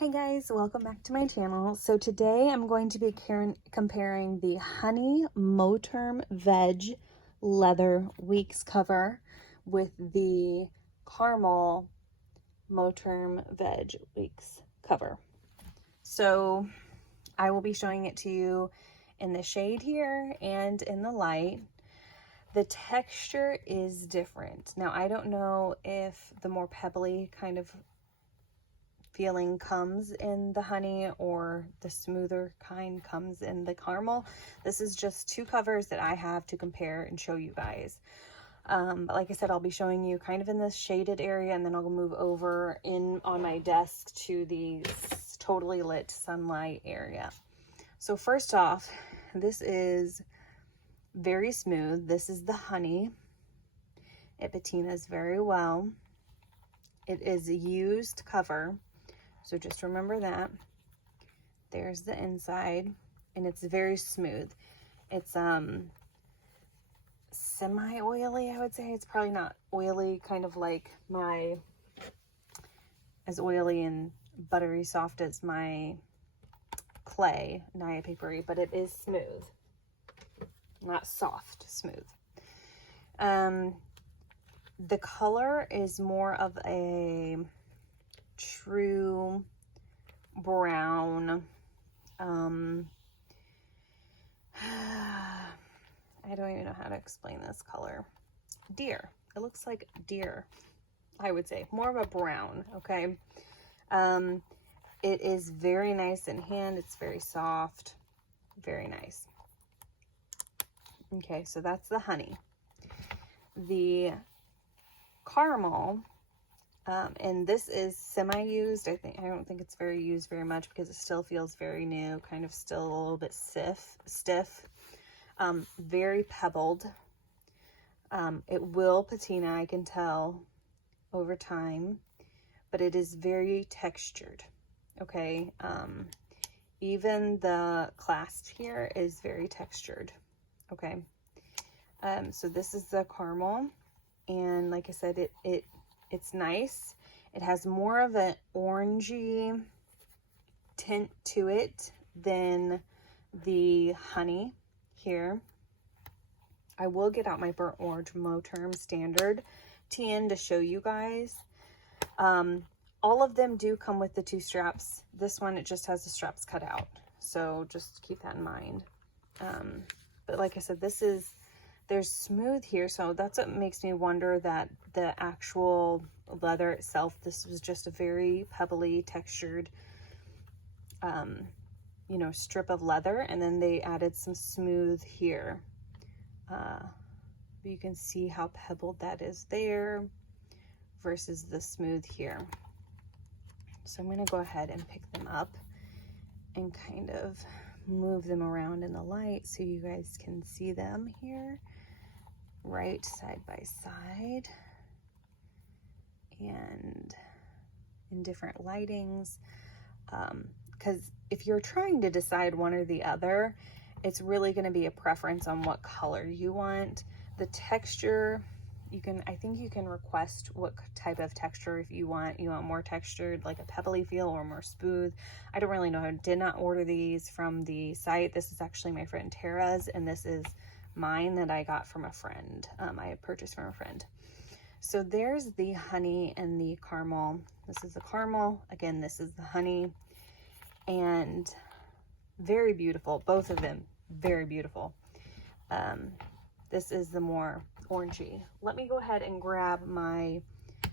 Hi guys, welcome back to my channel. So today I'm going to be comparing the Honey Moterm Veg Leather Weeks cover with the Carmel Moterm Veg Weeks cover. So I will be showing it to you in the shade here and in the light. The texture is different. Now I don't know if the more pebbly kind of feeling comes in the honey or the smoother kind comes in the caramel. This is just two covers that I have to compare and show you guys. But like I said, I'll be showing you kind of in this shaded area, and then I'll move over in on my desk to the totally lit sunlight area. So first off, this is very smooth. This is the honey. It patinas very well. It is a used cover, so just remember that. There's the inside, and it's very smooth. It's semi-oily, I would say. It's probably not oily, kind of like as oily and buttery soft as my clay Naya Papery, but it is smooth. Not soft, smooth. The color is more of a true brown. I don't even know how to explain this color. Deer. It looks like deer, I would say. More of a brown, okay? It is very nice in hand. It's very soft. Very nice. Okay, so that's the honey. The caramel, and this is semi-used. I don't think it's very used very much because it still feels very new, kind of still a little bit stiff. Very pebbled. It will patina, I can tell, over time, but it is very textured. Okay, even the clasp here is very textured. Okay, so this is the caramel, and like I said, it's nice. It has more of an orangey tint to it than the honey here. I will get out my burnt orange Moterm standard tin to show you guys. All of them do come with the two straps. This one, it just has the straps cut out, so just keep that in mind. But like I said, there's smooth here, so that's what makes me wonder that the actual leather itself, this was just a very pebbly textured strip of leather, and then they added some smooth here. You can see how pebbled that is there versus the smooth here. So I'm going to go ahead and pick them up and kind of move them around in the light so you guys can see them here, right side by side and in different lightings. Because if you're trying to decide one or the other, it's really going to be a preference on what color you want. The texture, I think you can request what type of texture if you want more textured, like a pebbly feel, or more smooth. I don't really know. I did not order these from the site. This is actually my friend Tara's, and this is mine that I got from a friend. I purchased from a friend. So there's the honey and the caramel. This is the caramel. Again, this is the honey. And very beautiful. Both of them, very beautiful. This is the more orangey. Let me go ahead and grab my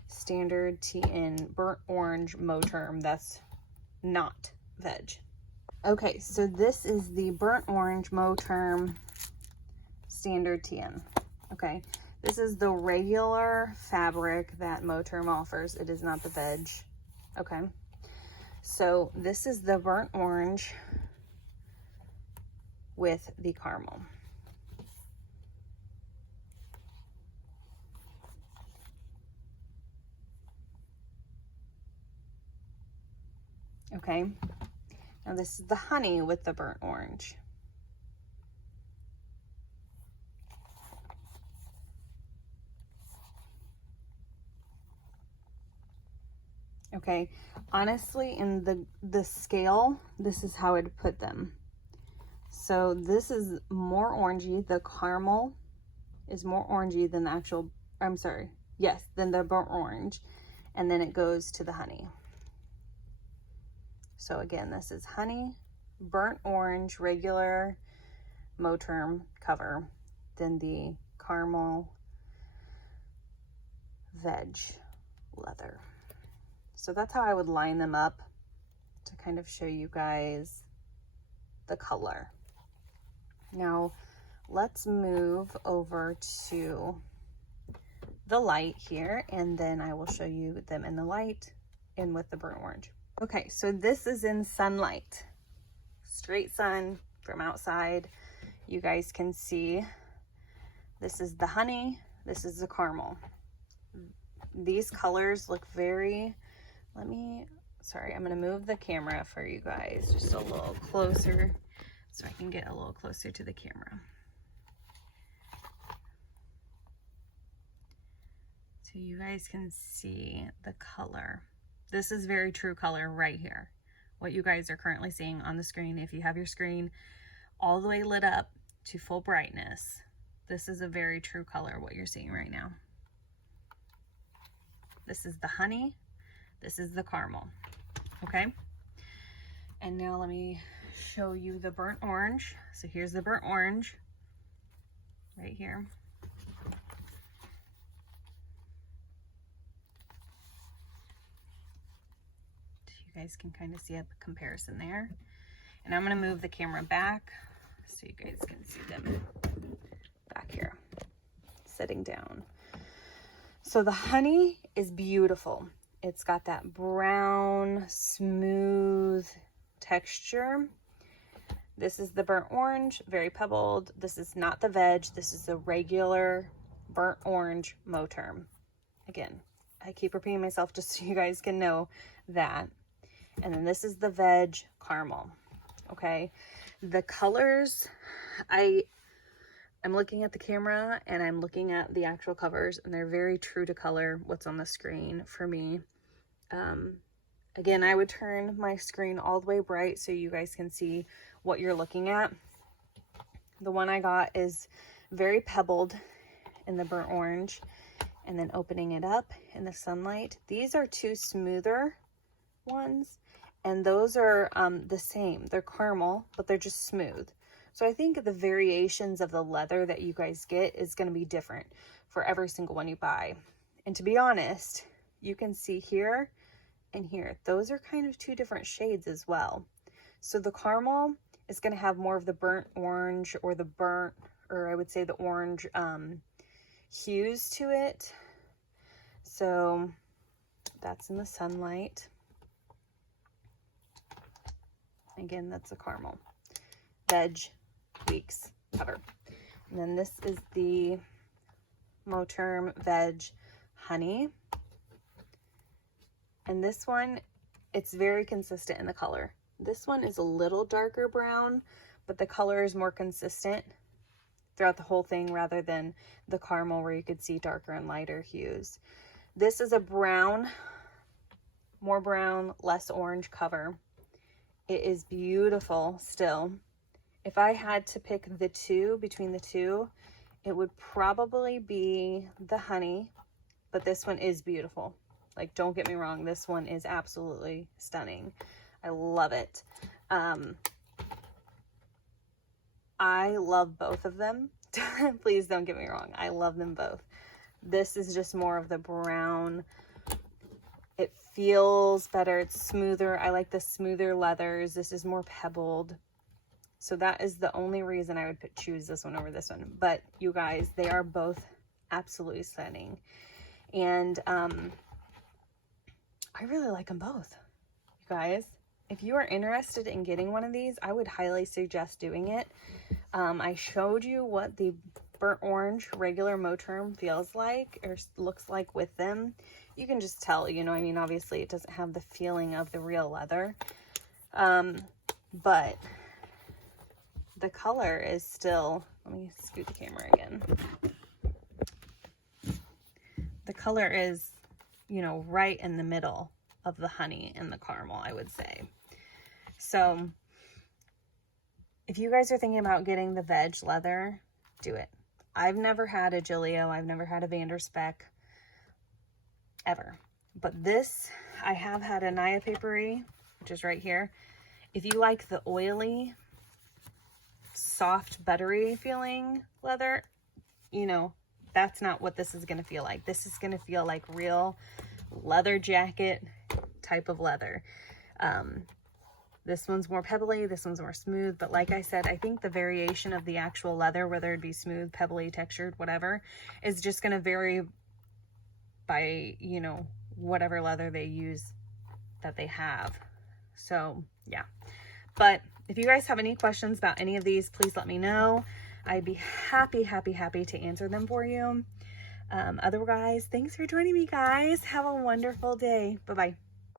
standard TN burnt orange Moterm that's not veg. Okay, so this is the burnt orange Moterm standard TN. Okay, this is the regular fabric that Moterm offers. It is not the veg. Okay, so this is the burnt orange with the caramel. Okay, now this is the honey with the burnt orange. Okay, honestly, in the scale, this is how I'd put them. So this is more orangey. The caramel is more orangey than the actual, I'm sorry, yes, than the burnt orange. And then it goes to the honey. So again, this is honey, burnt orange, regular Moterm cover, then the caramel veg leather. So that's how I would line them up to kind of show you guys the color. Now let's move over to the light here, and then I will show you them in the light and with the burnt orange. Okay, so this is in sunlight, straight sun from outside. You guys can see this is the honey, this is the caramel. These colors look very, sorry, I'm gonna move the camera for you guys just a little closer so I can get a little closer to the camera. So you guys can see the color. This is very true color right here. What you guys are currently seeing on the screen, if you have your screen all the way lit up to full brightness, this is a very true color, what you're seeing right now. This is the honey, this is the caramel, okay? And now let me show you the burnt orange. So here's the burnt orange right here. You guys can kind of see a comparison there. And I'm going to move the camera back so you guys can see them back here, sitting down. So the honey is beautiful. It's got that brown, smooth texture. This is the burnt orange, very pebbled. This is not the veg. This is the regular burnt orange Moterm. Again, I keep repeating myself just so you guys can know that. And then this is the veg caramel. Okay, the colors, I'm looking at the camera and I'm looking at the actual covers, and they're very true to color what's on the screen for me. Again, I would turn my screen all the way bright so you guys can see what you're looking at. The one I got is very pebbled in the burnt orange, and then opening it up in the sunlight. These are two smoother ones, and those are the same. They're caramel, but they're just smooth. So I think the variations of the leather that you guys get is going to be different for every single one you buy. And to be honest, you can see here and here, those are kind of two different shades as well. So the caramel is going to have more of the burnt orange, or the burnt, or I would say the orange hues to it. So that's in the sunlight. Again, that's a caramel veg weeks cover. And then this is the Moterm veg honey. And this one, it's very consistent in the color. This one is a little darker brown, but the color is more consistent throughout the whole thing rather than the caramel where you could see darker and lighter hues. This is a brown, more brown, less orange cover. It is beautiful still. If I had to pick the two, between the two, it would probably be the honey, but this one is beautiful. Like, don't get me wrong, this one is absolutely stunning. I love it. I love both of them. Please don't get me wrong. I love them both. This is just more of the brown. It feels better. It's smoother. I like the smoother leathers. This is more pebbled. So that is the only reason I would choose this one over this one. But you guys, they are both absolutely stunning. And I really like them both. You guys, if you are interested in getting one of these, I would highly suggest doing it. I showed you what the burnt orange regular Moterm feels like or looks like with them. You can just tell, you know, I mean, obviously it doesn't have the feeling of the real leather, but the color is still, let me scoot the camera again. The color is, you know, right in the middle of the honey and the caramel, I would say. So if you guys are thinking about getting the veg leather, do it. I've never had a Gillio. I've never had a Vanderspec ever. But this, I have had a Naya Papery, which is right here. If you like the oily, soft, buttery feeling leather, you know, that's not what this is going to feel like. This is going to feel like real leather jacket type of leather. This one's more pebbly, this one's more smooth, but like I said, I think the variation of the actual leather, whether it be smooth, pebbly, textured, whatever, is just going to vary by, you know, whatever leather they use that they have. So yeah, but if you guys have any questions about any of these, please let me know. I'd be happy to answer them for you. Otherwise, thanks for joining me, guys. Have a wonderful day. Bye-bye.